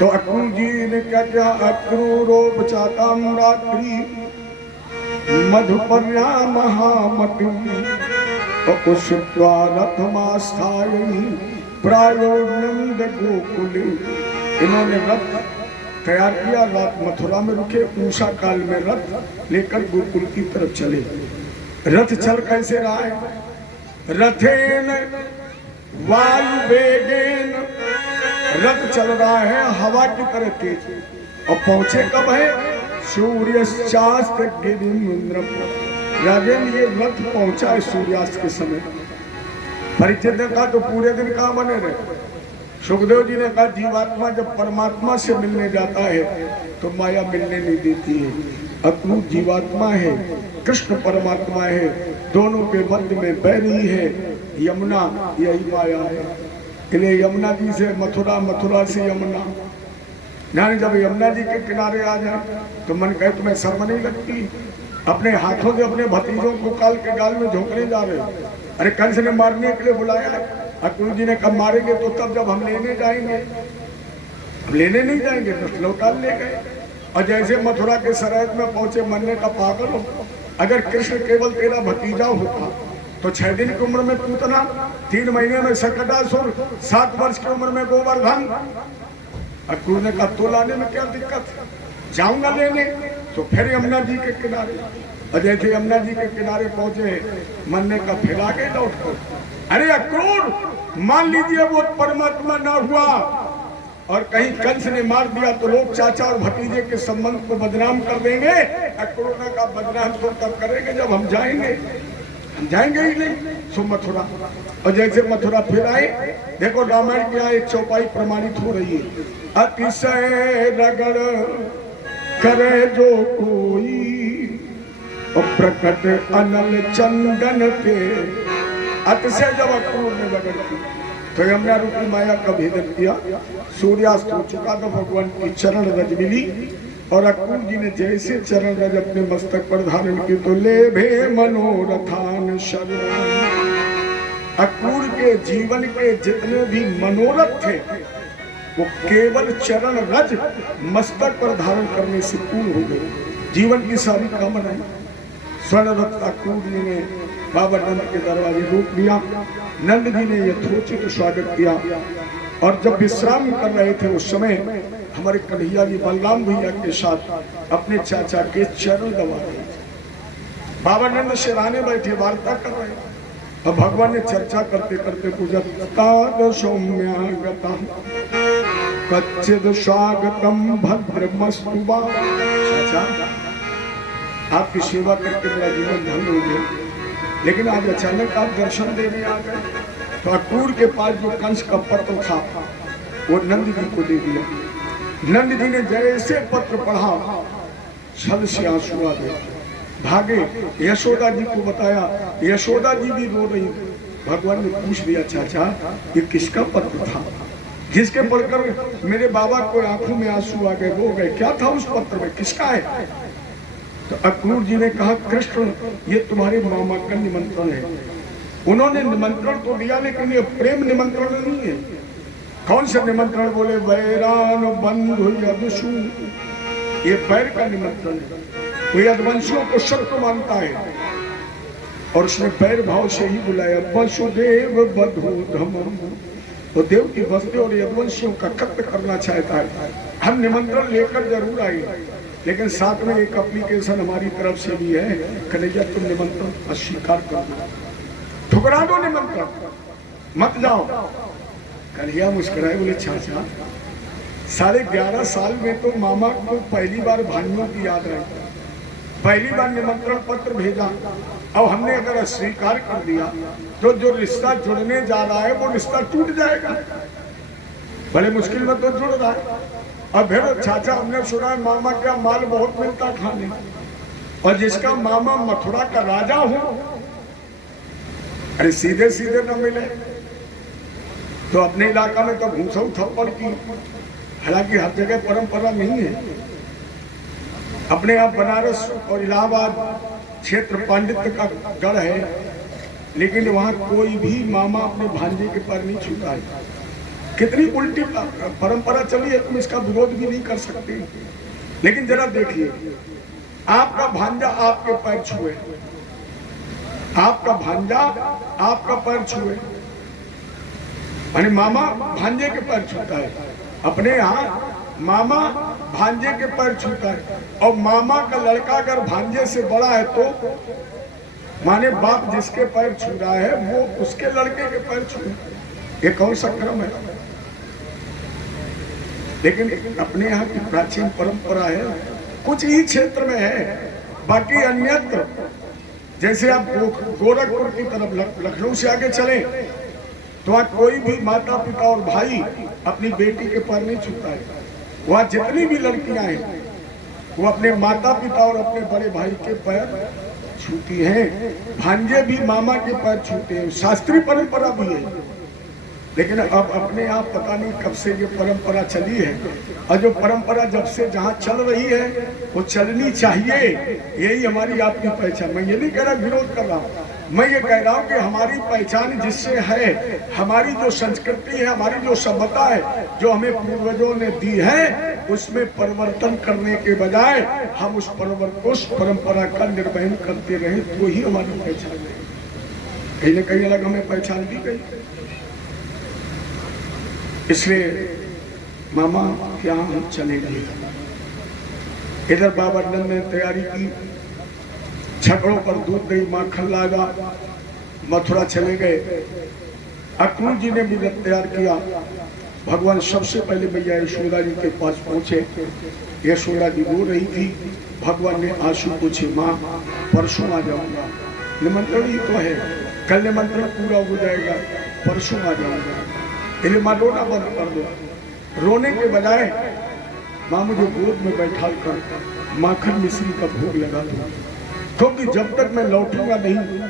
तो अक्रूर जी ने क्या किया, अक्रूरो बचाताम रात्रि मधुपर्या महामति उषित्वा रथमास्थायि प्रायो नंद गोकुले। इन्होंने रथ तैयार किया, रात मथुरा में रुके, उषा काल में रथ लेकर गोकुल की तरफ चले। रथ चल कैसे रहा है, रथेन वायु वेगेन, रथ चल रहा है हवा की तरह तेज। और पहुंचे कब है, सूर्यास्त गिरिन्द्र। राजेन ये रथ पहुंचा है सूर्यास्त के समय। परिचय ने कहा तो पूरे दिन कहाँ बने रहे। सुखदेव जी ने कहा जीवात्मा जब परमात्मा से मिलने जाता है तो माया मिलने नहीं देती है। अक्रूर जीवात्मा है, कृष्ण परमात्मा है, दोनों के मध्य में बह रही है यमुना, यही माया है। इसलिए यमुना जी से मथुरा, मथुरा से यमुना। यानी जब यमुना जी के किनारे आ जाए तो मन कहे तुम्हें शर्म नहीं लगती, अपने हाथों से अपने भतीजों को काल के गाल में झोंकने जा रहे हो। अरे कंस ने मारने के लिए बुलाया, अक्रूर जी ने कब मारेंगे तो तब जब हम लेने जाएंगे, हम लेने नहीं जाएंगे तो लौटा ले गए। और जैसे मथुरा के सराय में पहुंचे, मरने का पागल हो, अगर कृष्ण केवल तेरा भतीजा होता तो 6 दिन की उम्र में पूतना, 3 महीने में सकटासुर, 7 वर्ष की उम्र में गोवर्धन। अक्रूर ने कहा तो लाने में क्या दिक्कत, जाऊंगा लेने। तो फिर यमुना जी के किनारे, और जैसे यमुना जी के किनारे पहुंचे, मरने का फिर आगे लौट कर, अरे अक्रूर मान लीजिए वो परमात्मा ना हुआ और कहीं कंस ने मार दिया तो लोग चाचा और भतीजे के संबंध को बदनाम कर देंगे। अक्रूर ने कहा बदनाम तो तब करेंगे जब हम जाएंगे, हम जाएंगे ही नहीं। सो मथुरा, और जैसे मथुरा फिर आए, देखो रामायण के यहाँ एक चौपाई प्रमाणित हो रही है, अतिशय रगड़ करे जो कोई और प्रकट अनल चंदन पे। अतिशय जब अक्रूर ने रगड़ की तो यमुना रूपी माया का भेदन किया। सूर्यास्त हो चुका था, भगवान की चरण रज मिली और अक्रूर जी ने जैसे चरण रज अपने मस्तक पर धारण की तो ले भे मनोरथान शरण। अक्रूर के जीवन के जितने भी मनोरथ थे वो केवल चरण रज मस्तक पर धारण करने से पूर्ण हो गए। जीवन की सारी कामनाएं स्वर्ण रथ अक्रूर जी ने बाबा नंद के दरवाजे रोक दिया। नंद जी ने यथोचित स्वागत किया और जब विश्राम कर रहे थे उस समय हमारे कन्हैया जी बलराम भैया के साथ अपने चाचा के चरण दबा रहे थे। बाबा नंद सिराने बैठे वार्ता कर रहे और भगवान ने चर्चा करते करते पूछा, सौम्यागता कच्चिद स्वागतम भद्रमस्तुवा। चाचा आपकी सेवा करके मेरा जीवन धन्य हो गया, लेकिन आज अचानक आप दर्शन देने आ गए। तो अक्रूर के पास जो कंस का पत्र था वो नंद जी को दे दिया। नंद जी ने जैसे पत्र पढ़ा छल से आंसू आ गए, भागे यशोदा जी को बताया, यशोदा जी भी रो रही। भगवान ने पूछ लिया, चाचा ये किसका पत्र था जिसके पढ़कर मेरे बाबा को आंखों में आंसू आ गए, रो गए, क्या था उस पत्र में, किसका है? तो अक्रूर जी ने कहा, कृष्ण ये तुम्हारे मामा का निमंत्रण है। उन्होंने निमंत्रण तो दिया लेकिन ये प्रेम निमंत्रण नहीं है। कौन सा निमंत्रण? बोले वैरान बंधु यदुषु, ये बैर का निमंत्रण है। वो यदुवंशियों को शत्रु मानता है और उसने बैर भाव से ही बुलाया। वसुदेव बधूधम, वो देव की वसुदेव और यदुवंशियों का कत्ल करना चाहता है। हम निमंत्रण लेकर जरूर आए लेकिन साथ में एक एप्लीकेशन हमारी तरफ से भी है, कन्हैया तुम निमंत्रण अस्वीकार कर दो, ठुकरा दो निमंत्रण, मत जाओ। कन्हैया मुस्कुराए, बोले चाचा 11.5 साल में तो मामा को पहली बार भाइयों की याद आई, पहली बार निमंत्रण पत्र भेजा और हमने अगर अस्वीकार कर दिया तो जो रिश्ता जुड़ने जा रहा है वो रिश्ता टूट जाएगा। बड़े मुश्किल में तो जुड़ रहा है। और फिर चाचा हमने सुना मामा का माल बहुत मिलता खाने, और जिसका मामा मथुरा का राजा हो, अरे सीधे सीधे न मिले तो अपने इलाका में तो घूसो थप्पड़ की, हालांकि हर जगह परंपरा नहीं है। अपने आप बनारस और इलाहाबाद क्षेत्र पांडित्य का गढ़ है, लेकिन वहाँ कोई भी मामा अपने भांजे के पर नहीं छूता है। कितनी उल्टी परंपरा चली है, तुम इसका विरोध भी नहीं कर सकते। लेकिन जरा देखिए, आपका भांजा आपके पैर छुए, आपका भांजा आपका पैर छुए, यानी मामा भांजे के पैर छूता है। अपने यहाँ मामा भांजे के पैर छूता है, और मामा का लड़का अगर भांजे से बड़ा है तो माने बाप जिसके पैर छू रहा है वो उसके लड़के के पैर छू, ये कौन सा क्रम है? लेकिन अपने यहाँ की प्राचीन परंपरा है, कुछ ही क्षेत्र में है, बाकी अन्यत्र। जैसे आप गोरखपुर की तरफ लखनऊ से आगे चले तो वहाँ कोई भी माता पिता और भाई अपनी बेटी के पैर नहीं छूता है। वहाँ जितनी भी लड़कियां हैं वो अपने माता पिता और अपने बड़े भाई के पैर छूती हैं। भांजे भी मामा के पैर छूते हैं, शास्त्रीय परंपरा भी है। लेकिन अब अपने आप पता नहीं कब से ये परंपरा चली है, और जो परंपरा जब से जहाँ चल रही है वो चलनी चाहिए, यही हमारी आपकी पहचान। मैं ये नहीं कह रहा विरोध कर रहा हूँ, मैं ये कह रहा हूँ कि हमारी पहचान जिससे है, हमारी जो संस्कृति है, हमारी जो सभ्यता है, जो हमें पूर्वजों ने दी है, उसमें परिवर्तन करने के बजाय हम उस परंपरा का निर्वहन करते रहे तो ही हमारी पहचान है। कहीं न कहीं अलग हमें पहचान दी गई। इसलिए मामा क्या हम चलेंगे। इधर बाबा नंद ने तैयारी की, छकड़ों पर दूध दही माखन लागा, मथुरा चले गए। अक्रूर जी ने भी रथ तैयार किया। भगवान सबसे पहले भैया यशोदा जी के पास पहुंचे। यशोदा जी रो रही थी। भगवान ने आंसू पूछे, माँ परसों आ जाऊंगा, निमंत्रण ही तो है, कल निमंत्रण पूरा हो जाएगा, परसों आ जाऊंगा। इसलिए माँ रोना बंद कर दो। रोने के बजाय माँ मुझे गोद में बैठा कर माखन मिश्री का भोग लगा दो, क्योंकि जब तक मैं लौटूंगा नहीं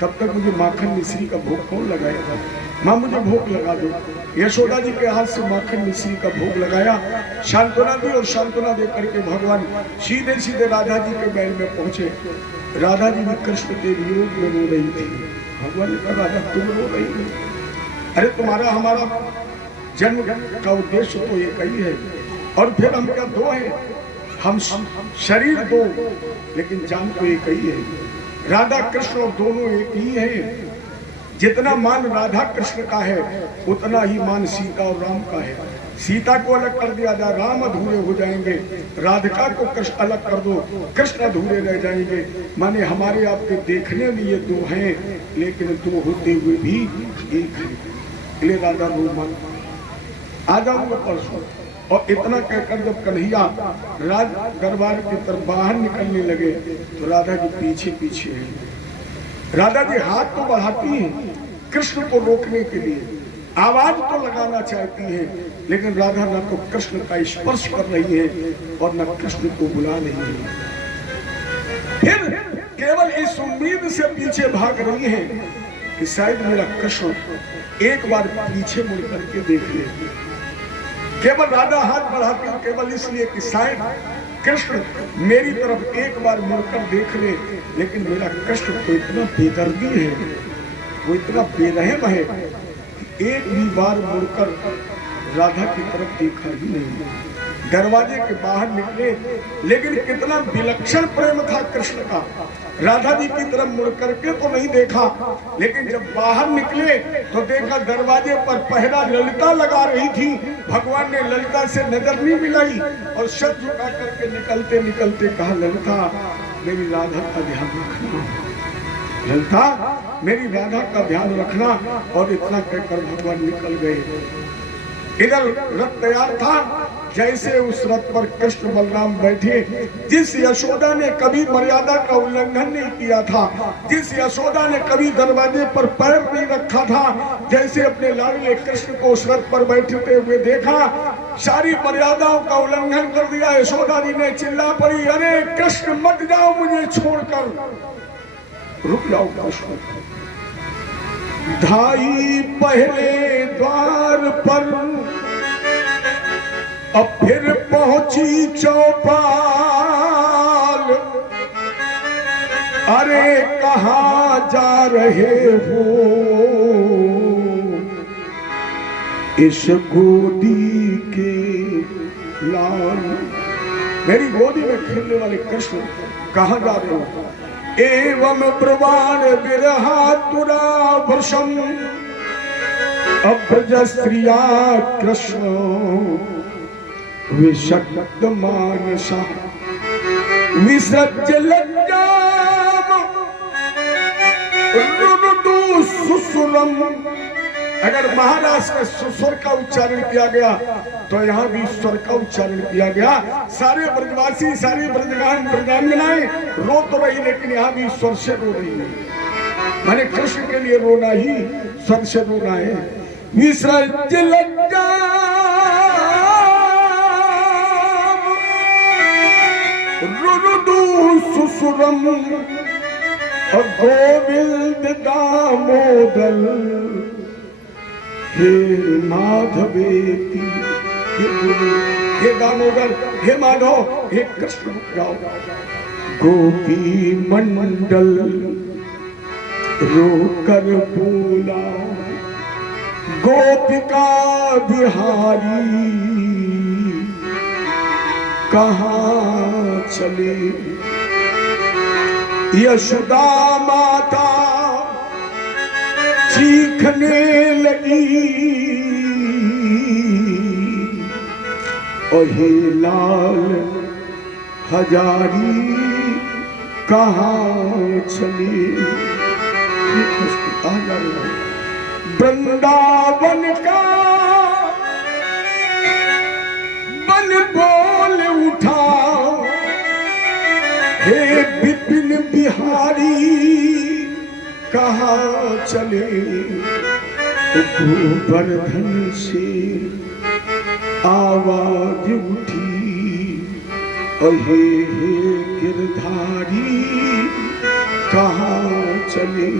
तब तक मुझे माखन मिश्री का भोग कौन लगाएगा। माँ मुझे भोग लगा दो। यशोदा जी के हाथ से माखन मिश्री का भोग लगाया, सांत्वना दी, और सांत्वना दे करके भगवान सीधे सीधे राधा जी के महल में पहुंचे। राधा जी भी कृष्ण के वियोग में रो रही थी। भगवान ने कहा, राधा तुम रो रही हो? अरे तुम्हारा हमारा जन्म का उद्देश्य तो एक ही है, और फिर हम क्या दो हैं? हम शरीर दो लेकिन जान तो एक ही है। राधा कृष्ण और दोनों एक ही है। जितना मान राधा कृष्ण का है उतना ही मान सीता और राम का है। सीता को अलग कर दिया जाए, राम अधूरे हो जाएंगे। राधिका को कृष्ण अलग कर दो, कृष्ण अधूरे रह जाएंगे। माने हमारे आपके देखने में ये दो हैं, लेकिन दो होते हुए भी एक है। इसलिए राधा रो मान आ जाऊंगा परसों। और इतना कहकर जब कन्हैया राज दरबार की तरफ बाहर निकलने लगे तो राधा जी पीछे पीछे है। राधा जी हाथ तो बढ़ाती हैं कृष्ण को रोकने के लिए, आवाज तो लगाना चाहती हैं, लेकिन राधा न तो कृष्ण का स्पर्श कर रही है और न कृष्ण को बुला रही है। फिर केवल इस उम्मीद से पीछे भाग रही है कि शायद मेरा कृष्ण एक बार पीछे मुड़ करके देख ले। केवल राधा हाथ बढ़ाती है केवल इसलिए कि शायद कृष्ण मेरी तरफ एक बार मुड़कर देख ले। लेकिन मेरा कृष्ण तो इतना बेदर्दी है, वो इतना बेरहम है कि एक भी बार मुड़कर राधा की तरफ देखा ही नहीं। दरवाजे के बाहर निकले, लेकिन कितना विलक्षण प्रेम था कृष्ण का। राधा जी की तरफ मुड़ करके तो नहीं देखा, लेकिन जब बाहर निकले तो देखा दरवाजे पर पहरा ललिता लगा रही थी। भगवान ने ललिता से नजर नहीं मिलाई और सर झुका करके निकलते निकलते कहा, ललिता मेरी राधा का ध्यान रखना, ललिता मेरी राधा का ध्यान रखना। और इतना कहकर भगवान निकल गए। इधर रथ तैयार था, जैसे उस रथ पर कृष्ण बलराम बैठे, जिस यशोदा ने कभी मर्यादा का उल्लंघन नहीं किया था, जिस यशोदा ने कभी दरवाजे पर पैर नहीं रखा था, जैसे अपने लाडले कृष्ण को उस रथ पर बैठते हुए देखा, सारी मर्यादाओं का उल्लंघन कर दिया। यशोदा जी ने चिल्ला पड़ी, अरे कृष्ण मत जाओ मुझे छोड़कर, रुक जाओ कृष्ण। धाई पहले द्वार पर अब फिर पहुंची चौपाल, अरे कहाँ जा रहे हो, इस गोदी के लाल, मेरी गोदी में खेलने वाले कृष्ण कहाँ जा रहे हो? एवं ब्रुवाण विरहा तुरा वृषम अब्रज स्त्रिया कृष्ण विषक्त मानसा विसृज्य लज्जाम रुदु सुसुरम। अगर महाराष्ट्र में सुस्वर का उच्चारण किया गया तो यहाँ भी स्वर का उच्चारण किया गया। सारे ब्रजवासी, सारी ब्रजगान ब्रजांगनाएं रो तो रही, लेकिन यहाँ भी स्वर से रो रही है। मैंने कृष्ण के लिए रोना ही स्वर से रोना है। विसृज्य लज्जाम रुदु सुसुरम गोविंद दामोदर हे माधवेति। हे दामोदर, हे माधव, हे कृष्ण जाओ। गोपी मंडल रोकर बोला गोपिका बिहारी कहाँ चले? यशोदा माता चीखने लगी, ओहे लाल हजारी कहाँ चले? वृंदावन का बन बोल उठा, हे विपिन बिहारी कहाँ चले? गोवर्धन से आवाज उठी, अहे हे गिरधारी कहाँ चले?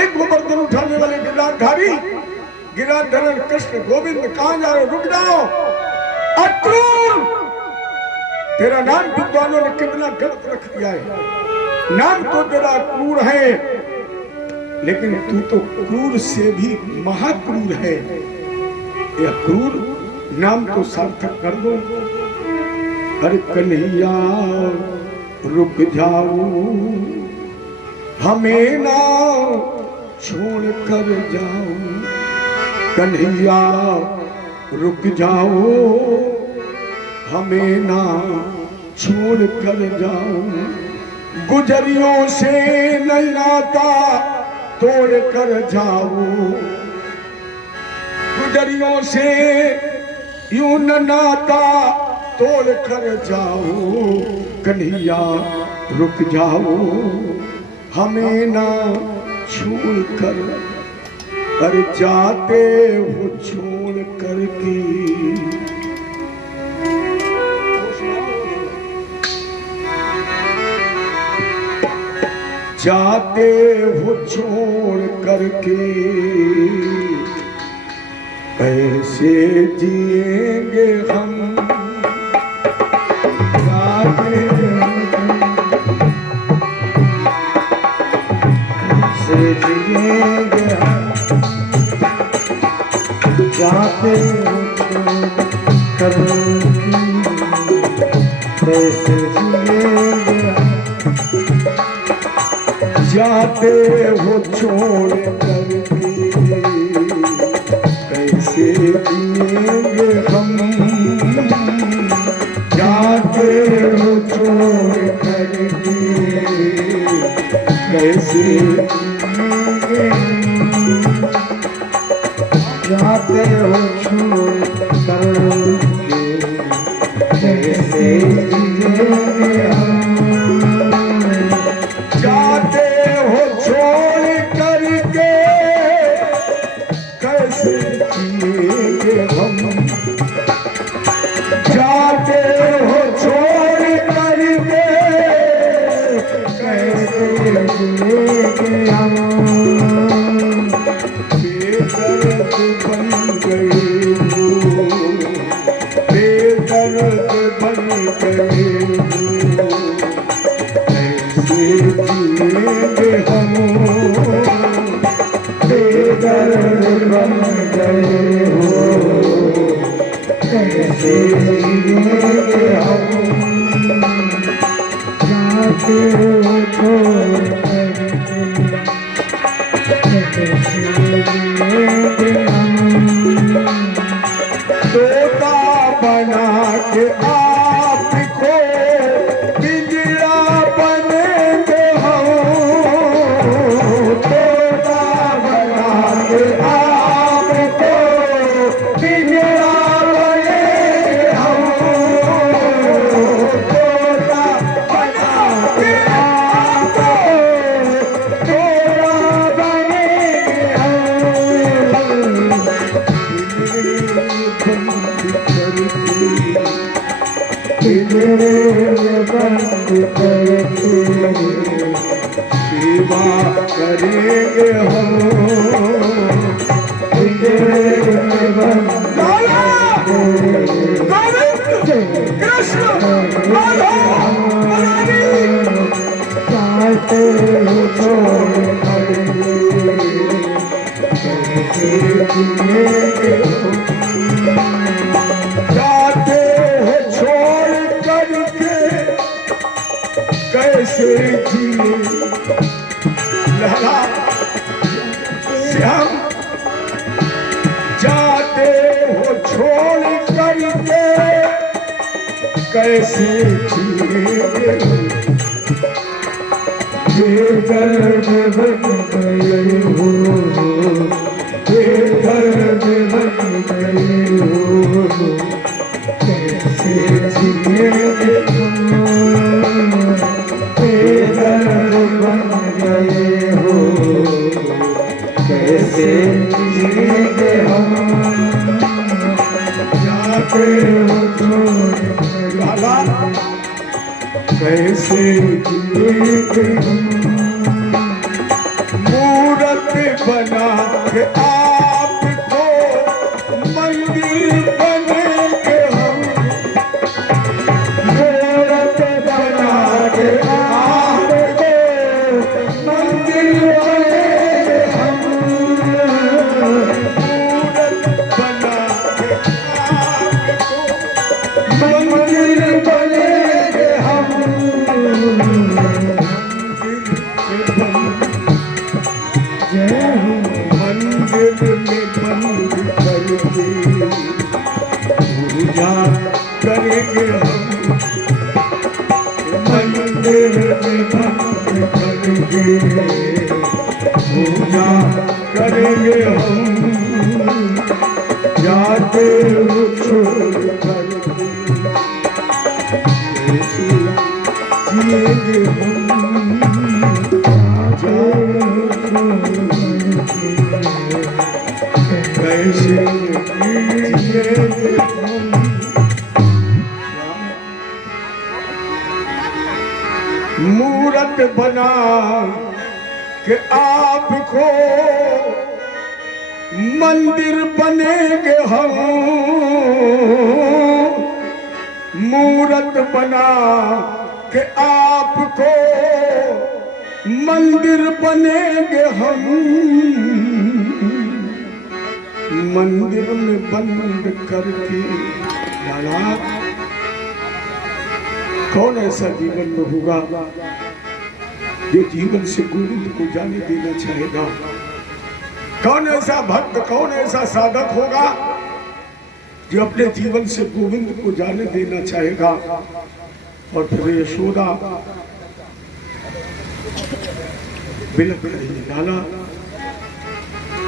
एक गोवर्धन उठाने वाले गिरधारी, गिरधारण कृष्ण गोविंद कहाँ जा रहे? रुक जाओ। अक्रूर, तेरा नाम विद्वानों ने कितना गलत रख दिया है। नाम तो तेरा क्रूर है, लेकिन तू तो क्रूर से भी महाक्रूर है। या क्रूर नाम तो सार्थक कर दो। अरे कन्हैया रुक जाओ, हमें ना छोड़ कर जाओ। कन्हैया रुक जाओ, हमें ना छोड़ कर जाओ। गुजरियों से नहीं नाता तोड़ कर जाओ, गुजरियों से यूं न नाता तोड़ कर जाओ। कन्हैया रुक जाओ, हमें ना छोड़ कर। अरे जाते हो छोड़ कर के, जाते हो छोड़ करके, कैसे जिएंगे हम? जाते कैसे जिएंगे हम? जाते हो करके, कैसे जिएंगे हम? जाते हो छोड़ करके, कैसे जिएंगे हम? जाते हो छोड़ करके, कैसे जिएंगे? जाते हो छोड़ करके, कैसे जिएंगे हम? जाते हो छोड़ करके, कैसे जिएंगे हम? जाते हो छोड़ करके, कैसे जिएंगे हम? बेदर्द बन गए हो, बेदर्द बन गए हो, जिएंगे हम? बेदर्द बन गए हो, कैसे जिएंगे हम जाते हो छोड़ कैसे जिएंगे हम तोता बना के आपको पिंजरा बनेंगे हम तोता बना के आपको पिंजरा बनेंगे हम तोता बना के आपको तोता बनेंगे बंद करके सेवा करेंगे हम कृष्ण चाहते हो छोड़ जाते हो छोड़ करके कैसे जिए लाला श्याम जाते हो छोड़ करके कैसे जिए बेदर्द बन गए हो बेदर्द बन गए हो कैसे जिएंगे बेदर्द बन गए हो कैसे जिएंगे हम जाते हो छोड़ लाला कैसे जिएंगे मूरत बना के आपको मंदिर बनेंगे हम मूरत बना के आपको मंदिर बनेंगे हम मूरत बना के आपको मंदिर बनेंगे हम मंदिर में बंद करके पूजा करेंगे हम मंदिर में बंद करके पूजा करेंगे हम जाते हो छोड़ करके कैसे जिएंगे हम कैसे जिएंगे हम मूरत बना के आपको मंदिर बनेंगे हम मूरत बना के आपको मंदिर बनेंगे हम मंदिर में बंद करके लाला कौन ऐसा जीवन में होगा जो जीवन से गोविंद को जाने देना चाहेगा कौन ऐसा भक्त कौन ऐसा साधक होगा जो अपने जीवन से गोविंद को जाने देना चाहेगा और फिर यशोदा बिलख रही लाला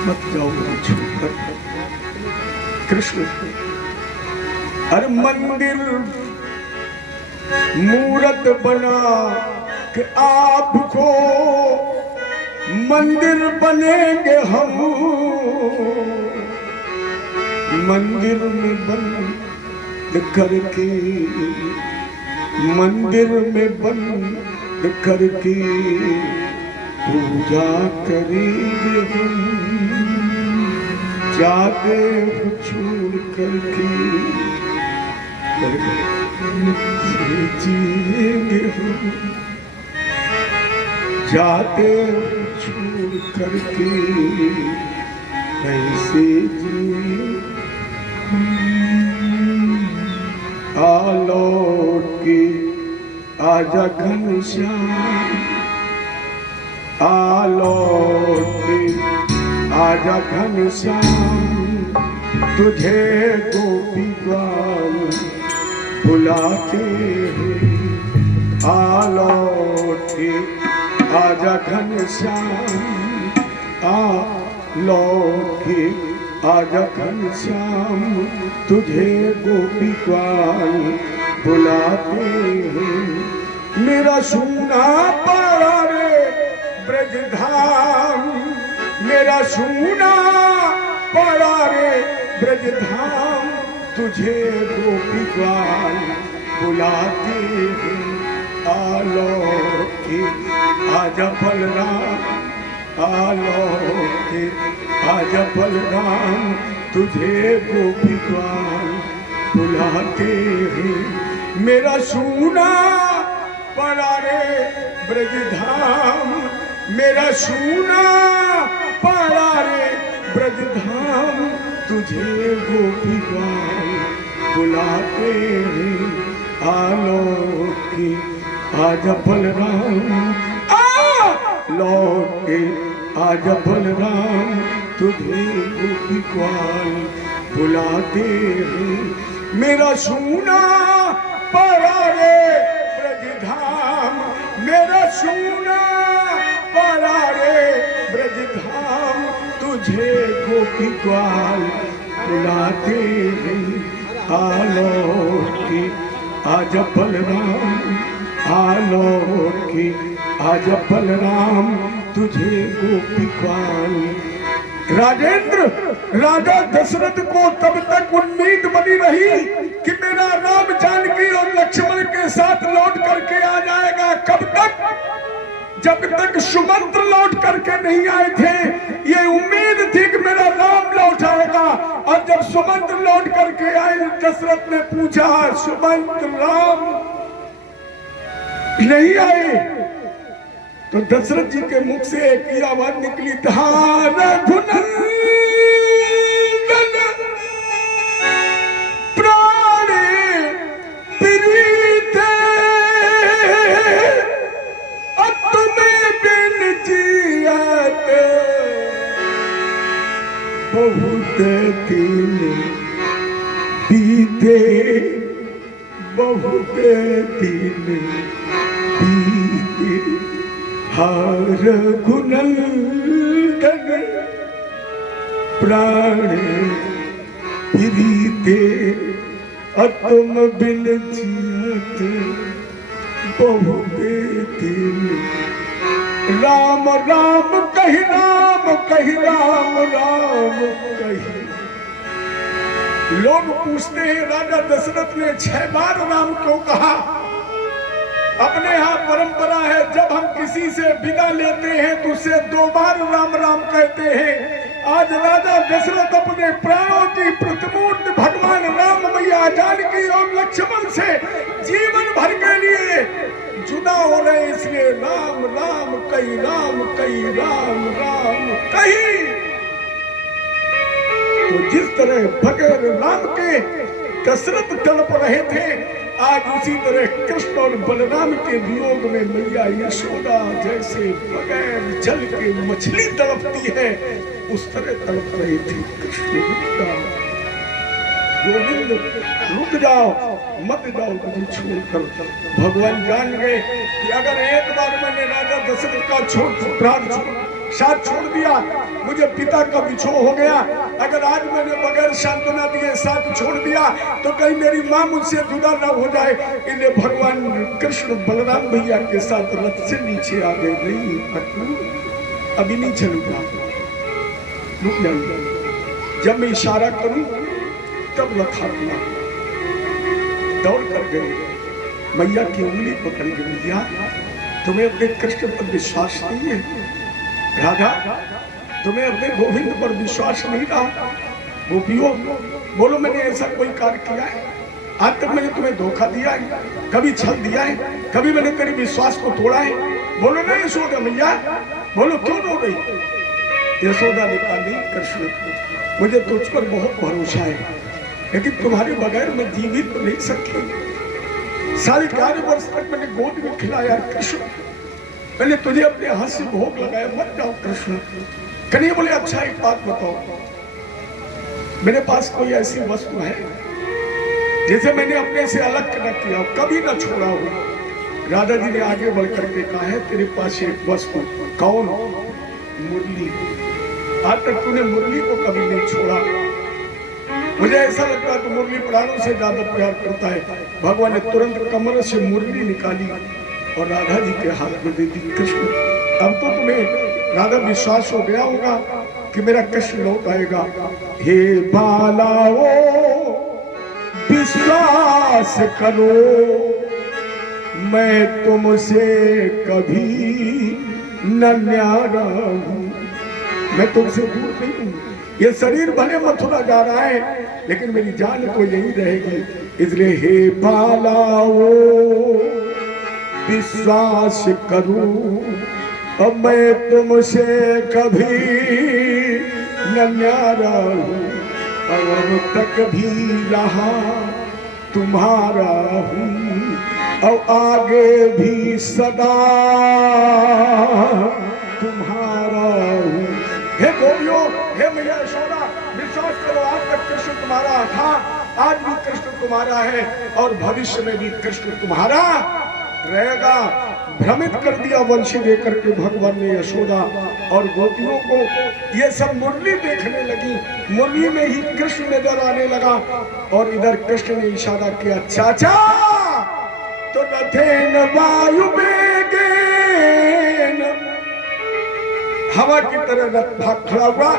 मत जाओ छोड़कर कृष्ण अरे मंदिर मूरत बना कि आपको मंदिर बनेंगे हम मंदिर में बंद करके मंदिर में बंद करके पूजा करेंगे हम जाते छोड़ करके जिएंगे हम जाते छोड़ करके कैसे जिए आजा घनश्याम आलोके आजा घनश्याम तुझे गोपी ग्वाल बुलाते हैं आलोके आजा घनश्याम आलोके आजा घनश्याम तुझे गोपी ग्वाल बुलाते हैं मेरा सूना पड़ा रे ब्रज धाम मेरा सूना पड़ा रे ब्रज धाम तुझे गोपी ग्वाल बुलाते हैं आलोके आजा बलराम आलोके आजा बलराम तुझे गोपी ग्वाल बुलाते हैं मेरा सूना पड़ा रे ब्रज धाम मेरा सूना पड़ा रे ब्रज धाम तुझे गोपी ग्वाल बुलाते हैं आलोके आजा बलराम आलोके आजा बलराम तुझे गोपी ग्वाल बुलाते हैं मेरा सूना पड़ा रे ब्रज धाम मेरा सूना पड़ा रे ब्रज धाम तुझे गोपी ग्वाल बुलाते हैं आलोके आजा बलराम आलोके आजा बलराम तुझे गोपी ग्वाल राजेंद्र राजा दशरथ को तब तक उम्मीद बनी रही कि मेरा राम जानकी और लक्ष्मण के साथ लौट करके आ जाएगा कब तक जब तक सुमंत्र लौट करके नहीं आए थे ये उम्मीद थी कि मेरा राम लौट आएगा और जब सुमंत्र लौट करके आए दशरथ ने पूछा सुमंत्र राम नहीं आए तो दशरथ जी के मुख से एक ही आवाज निकली था रघुनंदन प्राणे प्रीते तुम्हें बिन जियत बहुत दिन बीते बहुत दिन बीते हर रघुनंदन प्राण प्रीते तुम बिन जियत बहुत दिन राम राम कही राम कही राम राम कही लोग पूछते हैं राजा दशरथ ने 6 बार राम क्यों कहा अपने यहाँ परंपरा है जब हम किसी से विदा लेते हैं तो उसे 2 बार राम राम कहते हैं आज राजा दशरथ अपने प्राणों की प्रतिमूर्ति भगवान राम मैया जानकी और लक्ष्मण से जीवन भर के लिए जुदा हो रहे इसलिए राम राम कही राम राम कही तो जिस तरह बगैर राम के दशरथ तड़प रहे थे आज उसी तरह कृष्ण और बलराम के वियोग में मैया यशोदा जैसे बगैर जल के मछली तड़पती है उस तरह तड़प रही थी कृष्ण गोविंद रुक जाओ मत जाओ मुझे छोड़कर भगवान जान गए कि अगर एक बार मैंने राजा दशरथ का साथ छोड़ दिया मुझे पिता का बिछोह हो गया अगर आज मैंने बगैर सांत्वना दिए साथ छोड़ दिया तो कहीं मेरी माँ मुझसे जुदा ना हो जाए इसलिए भगवान कृष्ण बलराम भैया के साथ रथ से नीचे आ गए नहीं अभी नहीं चलूंगा रुक जाऊंगा जब मैं इशारा करूं तब रथा दिया दौड़ कर गए मैया की उंगली पकड़ के भैया तुम्हें अपने कृष्ण पर विश्वास नहीं है राधा तुम्हें अपने गोविंद पर विश्वास नहीं रहा गोपियों बोलो मैंने ऐसा कोई कार्य किया है आज तक मैंने तुम्हें धोखा दिया है कभी छल दिया है कभी मैंने तेरे विश्वास को तोड़ा है बोलो ना यशोदा मैया बोलो क्यों रो रही यशोदा ने कहा नहीं कृष्ण मुझे तुझ पर बहुत भरोसा है लेकिन तुम्हारे बगैर मैं जीवित नहीं सकती 11.5 वर्ष तक मैंने गोद में खिलाया कृष्ण, मैंने तुझे अपने हाथ से भोग लगाया, मत जाओ कृष्ण। कन्हैया बोले अच्छा एक बात बताओ, मेरे पास कोई ऐसी वस्तु है जैसे मैंने अपने से अलग न किया, कभी न छोड़ा हो। राधा जी ने आगे बढ़ करके कहा है तेरे पास एक वस्तु, कौन? मुरली। आज तक तूने मुरली को कभी नहीं छोड़ा। मुझे ऐसा लगता है तो मुरली प्राणों से ज्यादा प्यार करता है। भगवान ने तुरंत कमर से मुरली निकाली और राधा जी के हाथ में दे दी। कृष्ण, अब तो तुम्हें राधा विश्वास हो गया होगा कि मेरा कृष्ण लौट आएगा। हे बालाओ विश्वास करो, मैं तुमसे कभी न न्यारा हूं, मैं तुमसे दूर नहीं हूं। ये शरीर भले मथुरा जा रहा है लेकिन मेरी जान तो यही रहेगी। इसलिए हे बालाओ विश्वास करूं, अब मैं तुमसे कभी न न्यारा हूं, और तक भी रहा तुम्हारा हूं, और आगे भी सदा तुम्हारा हूं। हे गोपियों, हे मैया यशोदा, विश्वास करो आज तक कृष्ण तुम्हारा था, आज भी कृष्ण तुम्हारा है और भविष्य में भी कृष्ण तुम्हारा रहेगा। भ्रमित कर दिया वंशी देकर के भगवान ने यशोदा और गोपियों को। ये सब मुरली देखने लगी, मुरली में ही कृष्ण नजर आने लगा और इधर कृष्ण ने इशारा किया, चाचा तो रथेन वायु वेगेन, हवा की तरह रथ भाग खड़ा हुआ।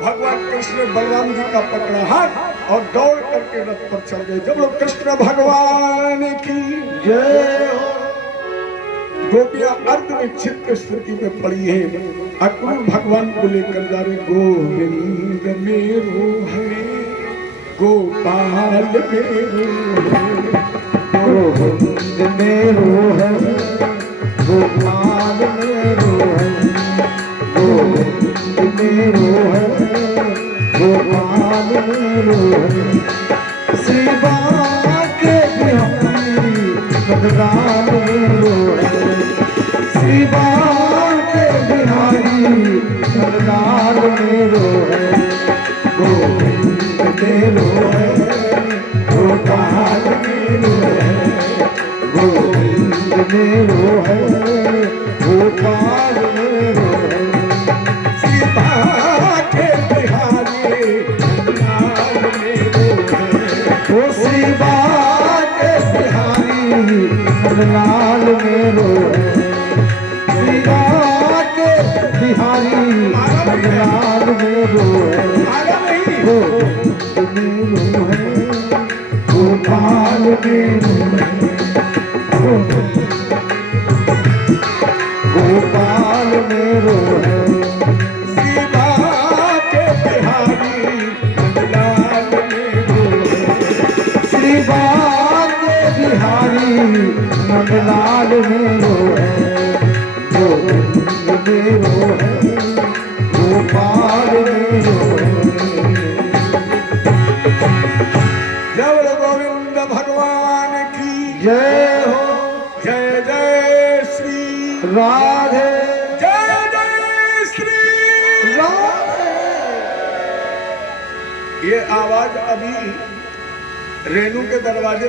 भगवान कृष्ण ने बलराम जी का पकड़ा हाथ और दौड़ करके रथ पर चढ़ गए। जब लोग कृष्ण भगवान की जय हो। गोपियां अर्ध विक्षिप्त स्थिति में पड़ी है, अक्रूर भगवान को लेकर जा रहे। गोविंद मेरो है, गोपाल मेरो है, गोविंद मेरो है, गोपाल मेरो है, गोविंद मेरो है, गोपाल मेरो है, श्री बाके बिहारी नंदलाल मेरो है, श्री बाके बिहारी नंदलाल मेरो है, गोविंद मेरो है, गोपाल मेरो है, गोविंद मेरो है, गोपाल मेरो है, श्री बाके बिहारी नंदलाल मेरो है, ओ श्री बाके बिहारी नंदलाल मेरो है, श्री बाके बिहारी नंदलाल मेरो है, आया नहीं। गोविंद मेरो है, गोपाल मेरो है, गोपाल मेरो है, श्री बाके बिहारी नंदलाल मेरो है, श्री बाके बिहारी नंदलाल मेरो है, गोविंद मेरो है, गोपाल मेरो है। जय बोलो गोविंद भगवान की जय हो। जय जय श्री राधे जय जय श्री राधे। ये आवाज अभी रेणु के दरवाजे